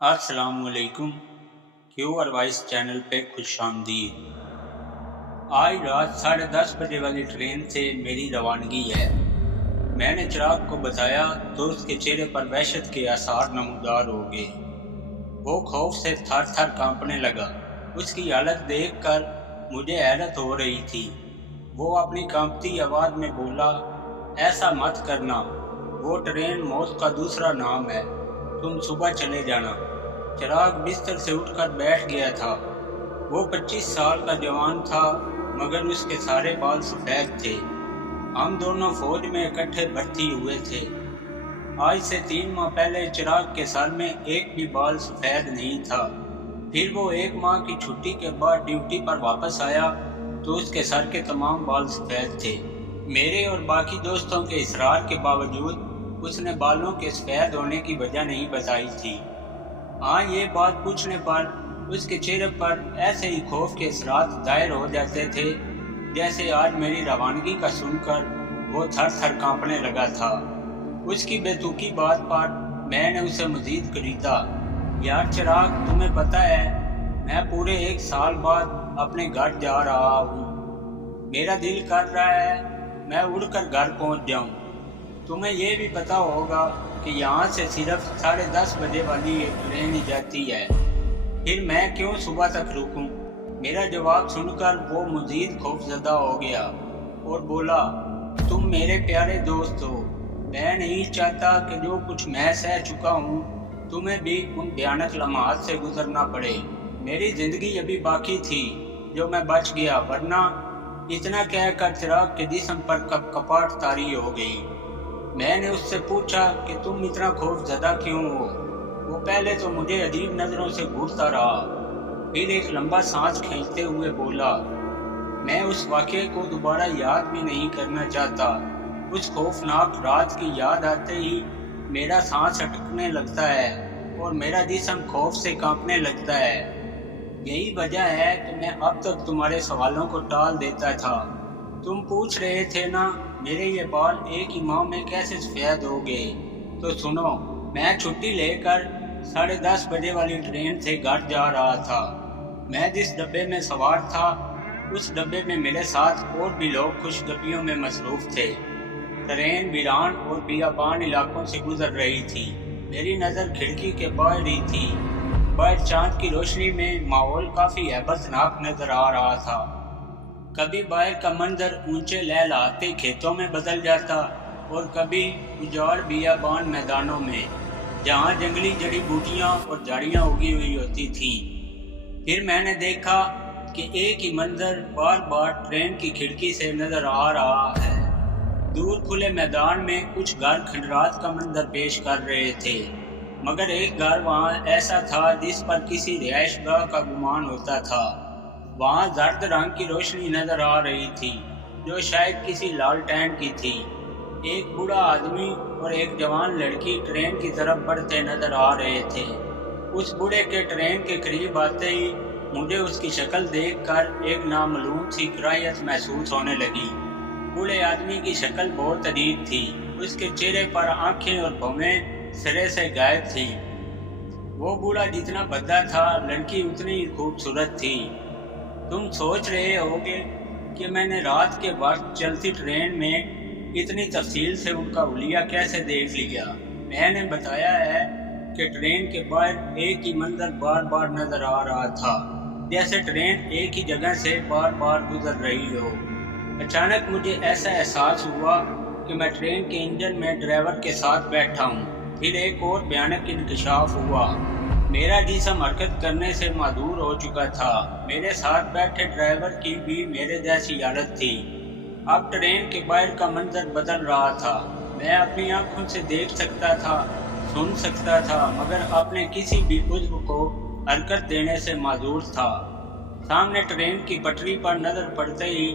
अस्सलाम वालेकुम। क्यू और वाइस चैनल पे खुश आमदीद। आज रात 10:30 बजे वाली ट्रेन से मेरी रवानगी है। मैंने चिराग को बताया तो उसके चेहरे पर वहशत के आसार नमूदार हो गए। वो खौफ से थर थर कांपने लगा। उसकी हालत देखकर मुझे हैरत हो रही थी। वो अपनी कांपती आवाज़ में बोला, ऐसा मत करना, वो ट्रेन मौत का दूसरा नाम है, तुम सुबह चले जाना। चिराग बिस्तर से उठकर बैठ गया था। वो 25 साल का जवान था, मगर उसके सारे बाल सफ़ेद थे। हम दोनों फौज में इकट्ठे भर्ती हुए थे। आज से 3 माह पहले चिराग के सर में एक भी बाल सफ़ेद नहीं था। फिर वो 1 माह की छुट्टी के बाद ड्यूटी पर वापस आया तो उसके सर के तमाम बाल सफ़ेद थे। मेरे और बाकी दोस्तों के इसरार के बावजूद उसने बालों के सफ़ेद होने की वजह नहीं बताई थी। हाँ, ये बात पूछने पर उसके चेहरे पर ऐसे ही खौफ के असरात दायर हो जाते थे जैसे आज मेरी रवानगी का सुनकर वो थर थर कांपने लगा था। उसकी बेतुकी बात पर मैंने उसे मजीद खरीदा। यार चिराग, तुम्हें पता है मैं पूरे 1 साल बाद अपने घर जा रहा हूँ। मेरा दिल कर रहा है मैं उड़कर घर पहुँच जाऊँ। तुम्हें यह भी पता होगा कि यहाँ से सिर्फ 10:30 बजे वाली एक ट्रेन ही जाती है, फिर मैं क्यों सुबह तक रुकूं? मेरा जवाब सुनकर वो मजीद खौफजदा हो गया और बोला, तुम मेरे प्यारे दोस्त हो। मैं नहीं चाहता कि जो कुछ मैं सह चुका हूँ तुम्हें भी उन भयानक लम्हात से गुजरना पड़े। मेरी जिंदगी अभी बाकी थी जो मैं बच गया, वरना। इतना कहकर चिराग के जिस्म पर कपाट तारी हो गई। मैंने उससे पूछा कि तुम इतना खौफजदा क्यों हो? वो पहले तो मुझे अजीब नज़रों से घूरता रहा, फिर एक लंबा सांस खींचते हुए बोला, मैं उस वाक़े को दोबारा याद भी नहीं करना चाहता। उस खौफनाक रात की याद आते ही मेरा सांस अटकने लगता है और मेरा जिस्म खौफ से कांपने लगता है। यही वजह है कि मैं अब तक तुम्हारे सवालों को टाल देता था। तुम पूछ रहे थे ना, मेरे ये बाल 1 ही माह में कैसे सफ़ेद हो गए? तो सुनो, मैं छुट्टी लेकर 10:30 बजे वाली ट्रेन से घर जा रहा था। मैं जिस डब्बे में सवार था उस डब्बे में मेरे साथ और भी लोग खुशगपियों में मसरूफ़ थे। ट्रेन वीरान और बियाबान इलाकों से गुजर रही थी। मेरी नज़र खिड़की के बाहर ही थी। बाहर चाँद की रोशनी में माहौल काफ़ी हैबतनाक नज़र आ रहा था। कभी बाहर का मंजर ऊंचे लहलहाते खेतों में बदल जाता और कभी उजाड़ बियाबान मैदानों में जहां जंगली जड़ी बूटियां और झाड़ियां उगी हुई होती थीं। फिर मैंने देखा कि एक ही मंजर बार बार ट्रेन की खिड़की से नजर आ रहा है। दूर खुले मैदान में कुछ घर खंडरात का मंजर पेश कर रहे थे, मगर एक घर वहां ऐसा था जिस पर किसी रिहायशगाह का गुमान होता था। वहाँ जर्द रंग की रोशनी नजर आ रही थी जो शायद किसी लालटेन की थी। एक बूढ़ा आदमी और एक जवान लड़की ट्रेन की तरफ बढ़ते नजर आ रहे थे। उस बूढ़े के ट्रेन के करीब आते ही मुझे उसकी शक्ल देखकर एक नामालूम सी कराहत महसूस होने लगी। बूढ़े आदमी की शक्ल बहुत अजीब थी। उसके चेहरे पर आंखें और भौहें सिरे से गायब थी। वो बूढ़ा जितना भद्दा था, लड़की उतनी ही खूबसूरत थी। तुम सोच रहे होगे कि मैंने रात के वक्त चलती ट्रेन में इतनी तफसील से उनका हुलिया कैसे देख लिया। मैंने बताया है कि ट्रेन के बाहर एक ही मंजर बार बार नजर आ रहा था, जैसे ट्रेन एक ही जगह से बार बार गुजर रही हो। अचानक मुझे ऐसा एहसास हुआ कि मैं ट्रेन के इंजन में ड्राइवर के साथ बैठा हूँ। फिर एक और भयानक इंकशाफ हुआ। मेरा जिस्म हरकत करने से मादूर हो चुका था। मेरे साथ बैठे ड्राइवर की भी मेरे जैसी हालत थी। अब ट्रेन के बाहर का मंजर बदल रहा था। मैं अपनी आंखों से देख सकता था, सुन सकता था, मगर अपने किसी भी उज़्व को हरकत देने से मादूर था। सामने ट्रेन की पटरी पर नजर पड़ते ही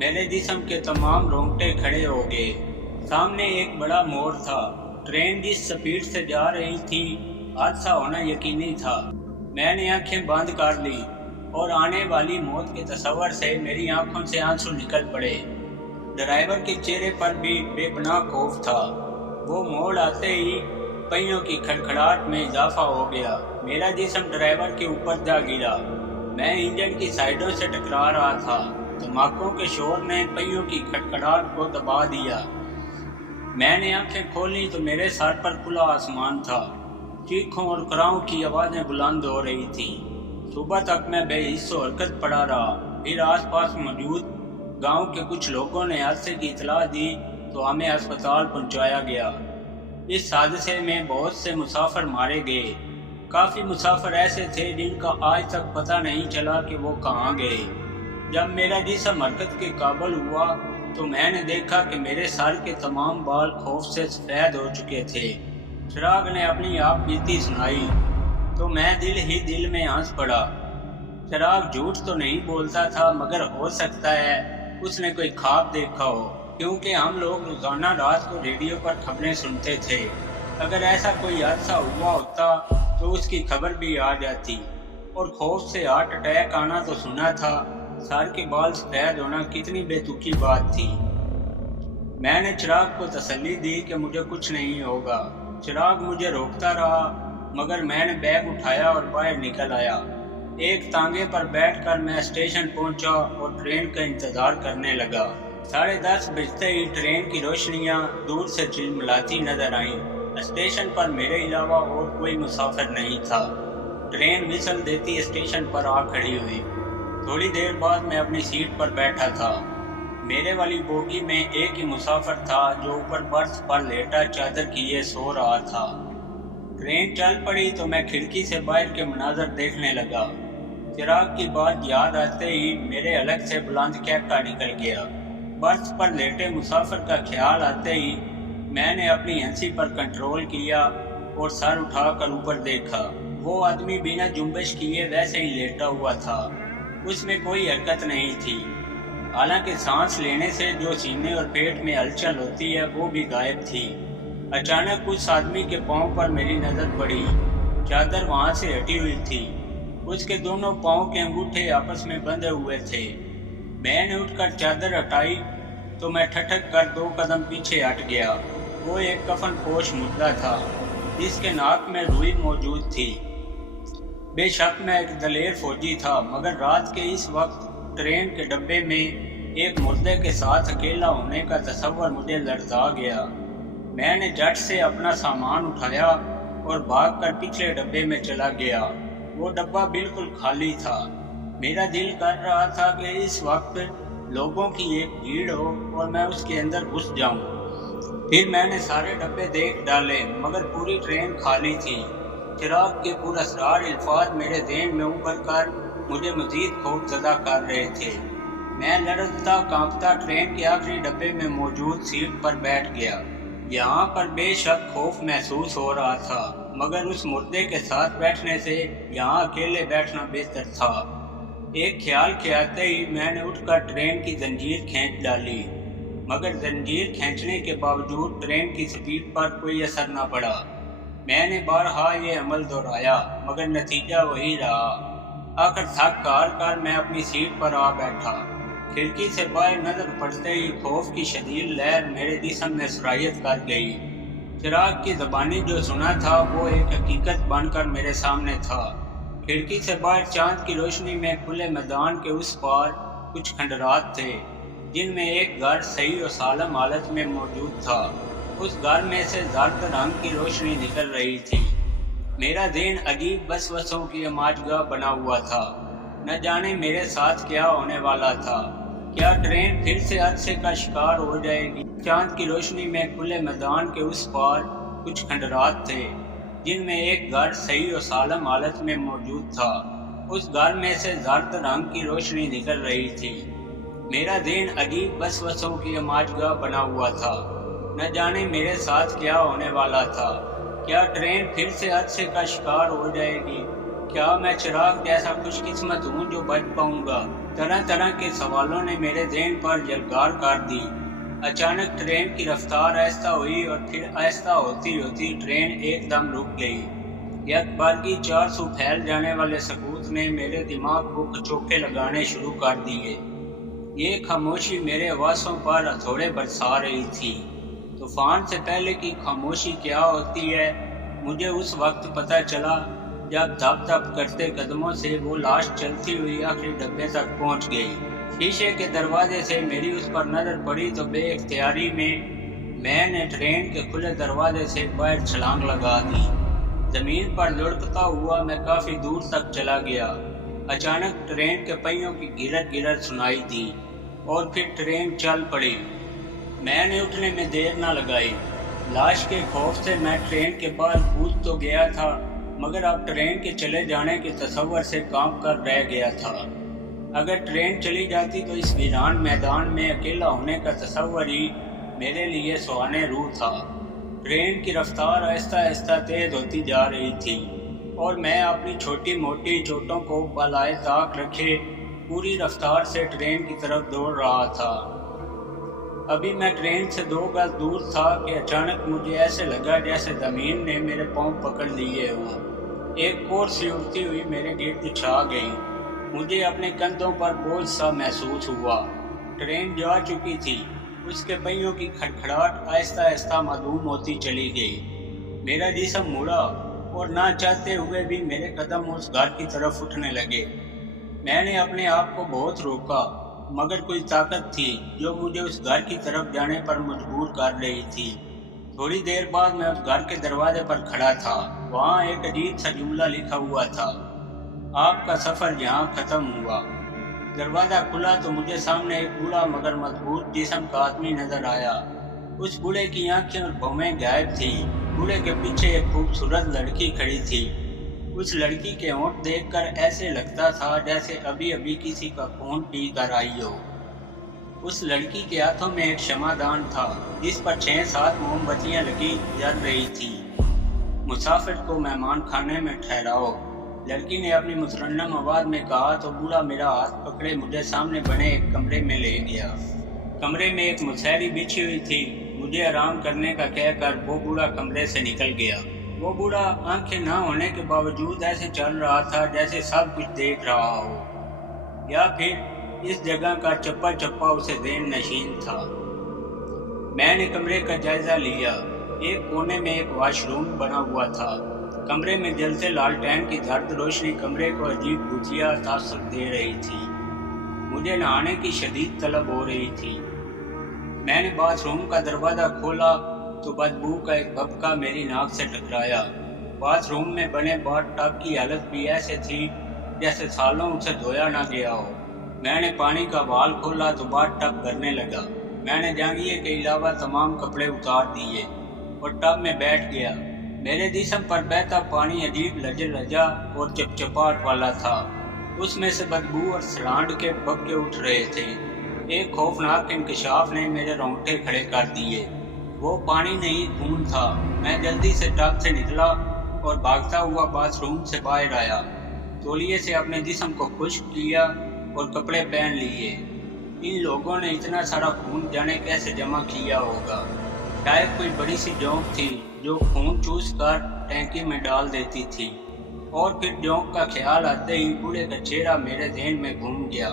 मेरे जिस्म के तमाम रोंगटे खड़े हो गए। सामने एक बड़ा मोड़ था। ट्रेन जिस स्पीड से जा रही थी, हादसा होना यकीनी था। मैंने आंखें बंद कर ली और आने वाली मौत के तस्वर से मेरी आंखों से आंसू निकल पड़े। ड्राइवर के चेहरे पर भी बेपनाह खौफ था। वो मोड़ आते ही पहियों की खड़खड़ाहट में इजाफा हो गया। मेरा जिस्म ड्राइवर के ऊपर जा गिरा। मैं इंजन की साइडों से टकरा रहा था। धमाकों के शोर ने पहियों की खड़खड़ाहट को दबा दिया। मैंने आंखें खोली तो मेरे सर पर खुला आसमान था। चीखों और कराहों की आवाज़ें बुलंद हो रही थीं। सुबह तक मैं बेहिस्सो हरकत पड़ा रहा। फिर आसपास मौजूद गांव के कुछ लोगों ने हादसे की इतला दी तो हमें अस्पताल पहुंचाया गया। इस हादसे में बहुत से मुसाफिर मारे गए। काफ़ी मुसाफिर ऐसे थे जिनका आज तक पता नहीं चला कि वो कहाँ गए। जब मेरा जिस्म हरकत के काबिल हुआ तो मैंने देखा कि मेरे सर के तमाम बाल खौफ से सफ़ेद हो चुके थे। चिराग ने अपनी आप बीती सुनाई तो मैं दिल ही दिल में हंस पड़ा। चिराग झूठ तो नहीं बोलता था, मगर हो सकता है उसने कोई ख्वाब देखा हो, क्योंकि हम लोग रोजाना रात को रेडियो पर खबरें सुनते थे। अगर ऐसा कोई हादसा हुआ होता तो उसकी खबर भी आ जाती। और खौफ से हार्ट अटैक आना तो सुना था, सर के बाल सफेद होना कितनी बेतुकी बात थी। मैंने चिराग को तसल्ली दी कि मुझे कुछ नहीं होगा। चिराग मुझे रोकता रहा, मगर मैंने बैग उठाया और बाहर निकल आया। एक तांगे पर बैठकर मैं स्टेशन पहुंचा और ट्रेन का इंतजार करने लगा। 10:30 बजते ही ट्रेन की रोशनियां दूर से झिलमिलाती नजर आईं। स्टेशन पर मेरे अलावा और कोई मुसाफिर नहीं था। ट्रेन विसल देती स्टेशन पर आ खड़ी हुई। थोड़ी देर बाद मैं अपनी सीट पर बैठा था। मेरे वाली बोगी में एक ही मुसाफिर था जो ऊपर बर्थ पर लेटा चादर किए सो रहा था। ट्रेन चल पड़ी तो मैं खिड़की से बाहर के मनाजर देखने लगा। चिराग की बात याद आते ही मेरे अलग से बुलंद कहका निकल गया। बर्थ पर लेटे मुसाफिर का ख्याल आते ही मैंने अपनी हंसी पर कंट्रोल किया और सर उठाकर ऊपर देखा। वो आदमी बिना जुम्बिश किए वैसे ही लेटा हुआ था। उसमें कोई हरकत नहीं थी। हालांकि सांस लेने से जो सीने और पेट में हलचल होती है वो भी गायब थी। अचानक उस आदमी के पांव पर मेरी नजर पड़ी। चादर वहां से हटी हुई थी। उसके दोनों पांव के अंगूठे आपस में बंधे हुए थे। मैंने उठकर चादर हटाई तो मैं ठठक कर 2 कदम पीछे हट गया। वो एक कफन पोश मुर्दा था जिसके नाक में रुई मौजूद थी। बेशक मैं एक दलेर फौजी था, मगर रात के इस वक्त ट्रेन के डब्बे में एक मुर्दे के साथ अकेला होने का तसव्वुर मुझे लर्जा गया। मैंने झट से अपना सामान उठाया और भागकर पिछले डब्बे में चला गया। वो डब्बा बिल्कुल खाली था। मेरा दिल कर रहा था कि इस वक्त लोगों की एक भीड़ हो और मैं उसके अंदर घुस जाऊं। फिर मैंने सारे डब्बे देख डाले, मगर पूरी ट्रेन खाली थी। चिराग के पुरअसरार अल्फाज मेरे ज़हन में उभर कर मुझे मजीद खौफज़दा कर रहे थे। मैं लड़ता कांपता ट्रेन के आखिरी डब्बे में मौजूद सीट पर बैठ गया। यहाँ पर बेशक खौफ महसूस हो रहा था, मगर उस मुर्दे के साथ बैठने से यहाँ अकेले बैठना बेहतर था। एक ख्याल के आते ही मैंने उठकर ट्रेन की जंजीर खींच डाली, मगर जंजीर खींचने के बावजूद ट्रेन की स्पीड पर कोई असर न पड़ा। मैंने बारहा ये अमल दोहराया, मगर नतीजा वही रहा। आखिर थक हार कर मैं अपनी सीट पर आ बैठा। खिड़की से बाहर नजर पड़ते ही खौफ की शदीद लहर मेरे जिस्म में सरायत कर गई। चिराग की ज़बानी जो सुना था वो एक हकीकत बनकर मेरे सामने था। खिड़की से बाहर चांद की रोशनी में खुले मैदान के उस पार कुछ खंडरात थे, जिनमें एक घर सही और सालम हालत में मौजूद था। उस घर में से जर्द रंग की रोशनी निकल रही थी। मेरा ज़हन अजीब वसवसों की अमाजगाह बना हुआ था। न जाने मेरे साथ क्या होने वाला था। क्या ट्रेन फिर से हादसे का शिकार हो जाएगी? चांद की रोशनी में खुले मैदान के उस पार कुछ खंडरात थे, जिनमें एक घर सही और सालम हालत में मौजूद था। उस घर में से जर्द रंग की रोशनी निकल रही थी। मेरा ज़हन अजीब वसवसों की अमाजगाह बना हुआ था। न जाने मेरे साथ क्या होने वाला था। क्या ट्रेन फिर से हादसे का शिकार हो जाएगी? क्या मैं चिराग जैसा खुशकिस्मत हूँ जो बच पाऊंगा? तरह तरह के सवालों ने मेरे ज़हन पर जलगार कर दी। अचानक ट्रेन की रफ्तार आहिस्ता हुई और फिर आहिस्ता होती होती ट्रेन एकदम रुक गई। यकबारगी 400 फैल जाने वाले सकूत ने मेरे दिमाग को कचोके लगाने शुरू कर दिए। ये खामोशी मेरे हवासों पर हथौड़े बरसा रही थी। तूफान से पहले की खामोशी क्या होती है मुझे उस वक्त पता चला जब धप धप करते कदमों से वो लाश चलती हुई आखिरी डब्बे तक पहुंच गई। शीशे के दरवाजे से मेरी उस पर नजर पड़ी तो बेइख्तियारी में मैंने ट्रेन के खुले दरवाजे से बाहर छलांग लगा दी। जमीन पर लुढ़कता हुआ मैं काफी दूर तक चला गया। अचानक ट्रेन के पहियों की गिरत गिरत सुनाई दी और फिर ट्रेन चल पड़ी। मैंने उठने में देर न लगाई। लाश के खौफ से मैं ट्रेन के बाहर कूद तो गया था, मगर अब ट्रेन के चले जाने के तसव्वुर से कांप कर रह गया था। अगर ट्रेन चली जाती तो इस वीरान मैदान में अकेला होने का तसव्वुर ही मेरे लिए सुहाने रूह था। ट्रेन की रफ्तार आहिस्ता आहिस्ता तेज होती जा रही थी और मैं अपनी छोटी मोटी चोटों को बलाए ताक रखे पूरी रफ्तार से ट्रेन की तरफ दौड़ रहा था। अभी मैं ट्रेन से 2 गज दूर था कि अचानक मुझे ऐसे लगा जैसे जमीन ने मेरे पांव पकड़ लिए हों। एक कोर सी उड़ती हुई मेरे गिर्द छा गई। मुझे अपने कंधों पर बोझ सा महसूस हुआ। ट्रेन जा चुकी थी। उसके पहियों की खड़खड़ाहट आहिस्ता आहिस्ता मालूम होती चली गई। मेरा जिस्म मुड़ा और ना चाहते हुए भी मेरे कदम उस घर की तरफ उठने लगे। मैंने अपने आप को बहुत रोका, मगर कोई ताकत थी जो मुझे उस घर की तरफ जाने पर मजबूर कर रही थी। थोड़ी देर बाद मैं उस घर के दरवाजे पर खड़ा था। वहाँ एक अजीब सा जुमला लिखा हुआ था, आपका सफ़र यहाँ ख़त्म हुआ। दरवाज़ा खुला तो मुझे सामने एक बूढ़ा मगर मजबूत जिस्म का आदमी नजर आया। उस बूढ़े की आंखें और भौहें गायब थी। बूढ़े के पीछे एक खूबसूरत लड़की खड़ी थी। उस लड़की के होंठ देखकर ऐसे लगता था जैसे अभी अभी किसी का खून पी कर आई हो। उस लड़की के हाथों में एक क्षमादान था जिस पर 6-7 मोमबत्तियां लगी जल रही थी। मुसाफिर को मेहमान खाने में ठहराओ, लड़की ने अपनी मुतरन्नम आवाज में कहा तो बूढ़ा मेरा हाथ पकड़े मुझे सामने बने एक कमरे में ले गया। कमरे में एक मुसहरी बिछी हुई थी। मुझे आराम करने का कहकर वो बूढ़ा कमरे से निकल गया। वो बूढ़ा आंखें ना होने के बावजूद ऐसे चल रहा था जैसे सब कुछ देख रहा हो, या फिर इस जगह का चप्पा चप्पा उसे देन नशीन था। मैंने कमरे का जायजा लिया। एक कोने में एक वॉशरूम बना हुआ था। कमरे में जलते लालटेन की जर्द रोशनी कमरे को अजीब भूतिया तासुर दे रही थी। मुझे नहाने की शदीद तलब हो रही थी। मैंने बाथरूम का दरवाज़ा खोला तो बदबू का एक भपका मेरी नाक से टकराया। बाथरूम में बने बाथ टब की हालत भी ऐसे थी जैसे सालों उसे धोया ना गया हो। मैंने पानी का बाल खोला तो बाथ टब भरने लगा। मैंने जांघिए के अलावा तमाम कपड़े उतार दिए और टब में बैठ गया। मेरे जिस्म पर बहता पानी अजीब लजा और चपचपाहट वाला था। उसमें से बदबू और सड़ांड के भपके उठ रहे थे। एक खौफनाक इंकशाफ ने मेरे रोंगटे खड़े कर दिए। वो पानी नहीं खून था। मैं जल्दी से टब से निकला और भागता हुआ बाथरूम से बाहर आया। तौलिए से अपने जिस्म को खुश्क किया और कपड़े पहन लिए। इन लोगों ने इतना सारा खून जाने कैसे जमा किया होगा। शायद कोई बड़ी सी जोंक थी जो खून चूस कर टैंकी में डाल देती थी। और फिर जोंक का ख्याल आते ही बूढ़े का चेहरा मेरे ज़हन में घूम गया।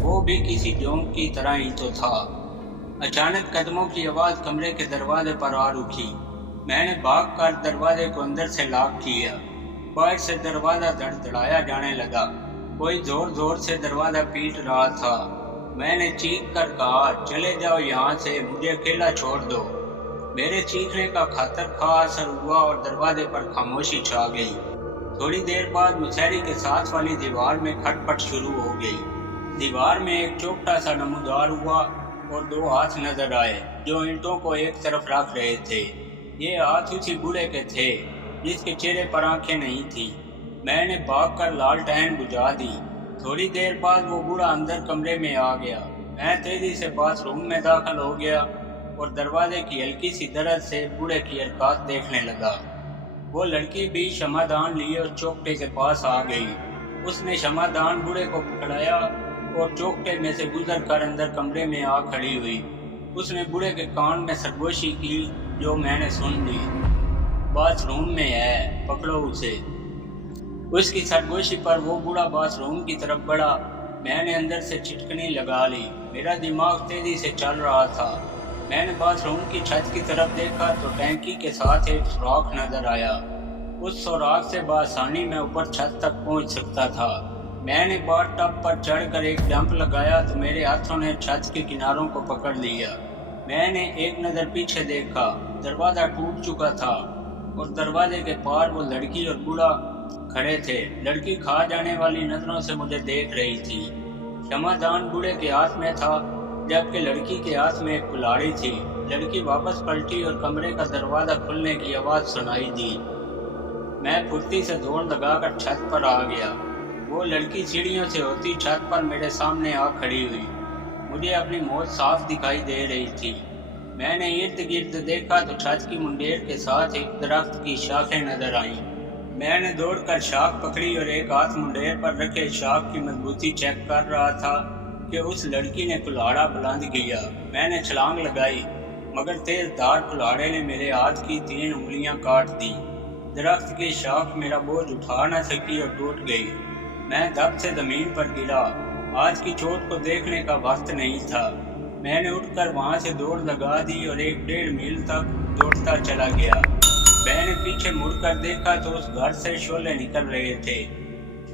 वो भी किसी जोंक की तरह ही तो था। अचानक कदमों की आवाज़ कमरे के दरवाजे पर आ रुकी। मैंने भागकर दरवाजे को अंदर से लॉक किया। बाहर से दरवाज़ा धड़धड़ाया जाने लगा। कोई जोर जोर से दरवाज़ा पीट रहा था। मैंने चीख कर कहा, चले जाओ यहाँ से, मुझे अकेला छोड़ दो। मेरे चीखने का खातर खा असर हुआ और दरवाजे पर खामोशी छा गई। थोड़ी देर बाद मुसहरी के साथ वाली दीवार में खटपट शुरू हो गई। दीवार में एक चौकटा सा नमूदार हुआ और 2 हाथ नजर आए जो ईंटों को एक तरफ रख रहे थे। ये हाथ उसी बूढ़े के थे जिसके चेहरे पर आंखें नहीं थी। मैंने भागकर लालटेन बुझा दी। थोड़ी देर बाद वो बूढ़ा अंदर कमरे में आ गया। मैं तेजी से बाथरूम में दाखिल हो गया और दरवाजे की हल्की सी दर्द से बूढ़े की हरकत देखने लगा। वो लड़की भी क्षमादान लिए और चौकटे के पास आ गई। उसने क्षमादान बूढ़े को पकड़ाया और चौकटे में से गुजर कर अंदर कमरे में आ खड़ी हुई। उसने बूढ़े के कान में सरगोशी की जो मैंने सुन ली। बाथरूम में है, पकड़ो उसे। उसकी सरगोशी पर वो बूढ़ा बाथरूम की तरफ बढ़ा। मैंने अंदर से चिटकनी लगा ली। मेरा दिमाग तेजी से चल रहा था। मैंने बाथरूम की छत की तरफ देखा तो टैंकी के साथ एक सुराख नजर आया। उस सुराख से बआसानी मैं ऊपर छत तक पहुंच सकता था। मैंने बाथ टब पर चढ़कर एक डंप लगाया तो मेरे हाथों ने छत के किनारों को पकड़ लिया। मैंने एक नज़र पीछे देखा, दरवाज़ा टूट चुका था और दरवाजे के पार वो लड़की और बूढ़ा खड़े थे। लड़की खा जाने वाली नज़रों से मुझे देख रही थी। क्षमादान बूढ़े के हाथ में था जबकि लड़की के हाथ में एक कुल्हाड़ी थी। लड़की वापस पलटी और कमरे का दरवाज़ा खुलने की आवाज़ सुनाई दी। मैं फुर्ती से दौड़ लगाकर छत पर आ गया। वो लड़की सीढ़ियों से होती छत पर मेरे सामने आ खड़ी हुई। मुझे अपनी मौत साफ दिखाई दे रही थी। मैंने इर्द गिर्द देखा तो छत की मुंडेर के साथ एक दरख्त की शाखें नजर आईं। मैंने दौड़कर शाख पकड़ी और एक हाथ मुंडेर पर रखे शाख की मजबूती चेक कर रहा था कि उस लड़की ने कुल्हाड़ा बुलंद किया। मैंने छलांग लगाई मगर तेज धार कुल्हाड़े ने मेरे हाथ की 3 उंगलियां काट दी। दरख्त की शाख मेरा बोझ उठा न सकी और टूट गई। मैं दब से जमीन पर गिरा। आज की चोट को देखने का वक्त नहीं था। मैंने उठकर वहां से दौड़ लगा दी और 1-1.5 मील तक दौड़ता चला गया। मैंने पीछे मुड़कर देखा तो उस घर से शोले निकल रहे थे।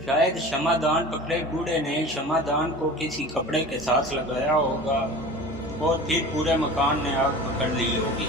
शायद क्षमादान पकड़े बूढ़े ने क्षमादान को किसी कपड़े के साथ लगाया होगा और फिर पूरे मकान ने आग पकड़ ली होगी।